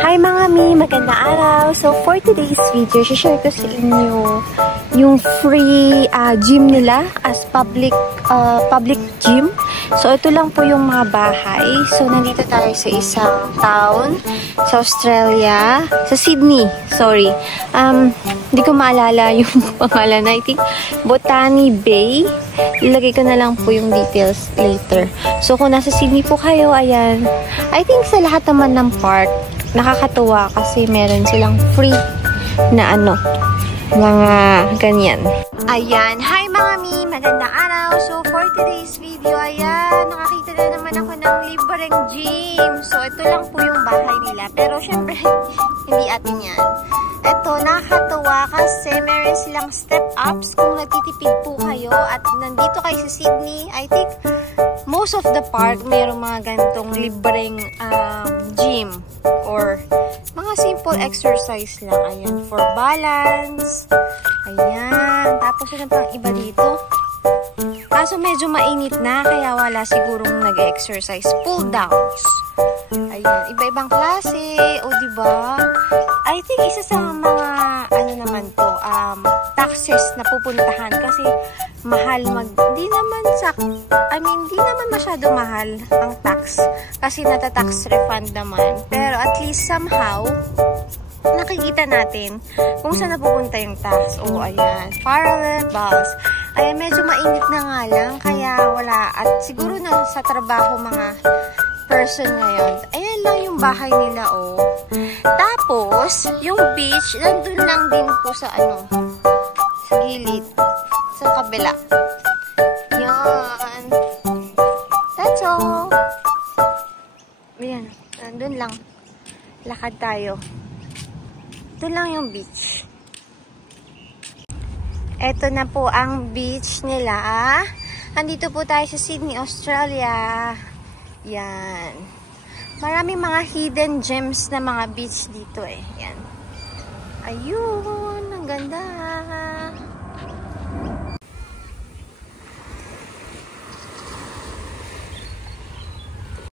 Hi mga mi! Magandang araw! So for today's video, share ko sa inyo yung free gym nila as public gym. So ito lang po yung mga bahay. So nandito tayo sa isang town sa Australia, sa Sydney. Sorry. Hindi ko maalala yung pangalan. I think Botany Bay. Ilagay ko na lang po yung details later. So kung nasa Sydney po kayo, ayan. I think sa lahat naman ng park, nakakatuwa kasi meron silang free na mga ganyan. Ayan. Hi mga mi! Magandang araw! So for today's video, ayan, nakakita na naman ako ng libreng gym. So ito lang po yung bahay nila. Pero syempre, hindi atin yan. Ito, nakakatuwa kasi meron silang step-ups kung nagtitipid po kayo at nandito kayo sa Sydney. I think most of the park meron mga ganitong libreng gym or mga simple exercise lang. Ayan, for balance. Ayan. Tapos yun pang iba dito. Kaso medyo mainit na, kaya wala sigurong nag-exercise. Pull downs. Ayan. Iba-ibang klase. O, diba? I think isa sa mga, naman to, taxes na pupuntahan. Kasi mahal di naman masyado mahal ang tax. Kasi nata-tax refund naman. Pero at least somehow, nakikita natin kung saan napupunta yung tax. O, ayan. Parallel bus. Ayan, medyo mainit na nga lang. Kaya wala. At siguro na sa trabaho mga person ngayon. Ayan lang yung bahay nila, oh. Tapos, yung beach, nandun lang din po sa sa gilid. Sa kabila. Yan. That's all. Ayan. Nandun lang. Lakad tayo. Ito lang yung beach. Ito na po ang beach nila. Andito po tayo sa Sydney, Australia. Yan. Maraming mga hidden gems na mga beach dito eh. Yan. Ayun. Ang ganda.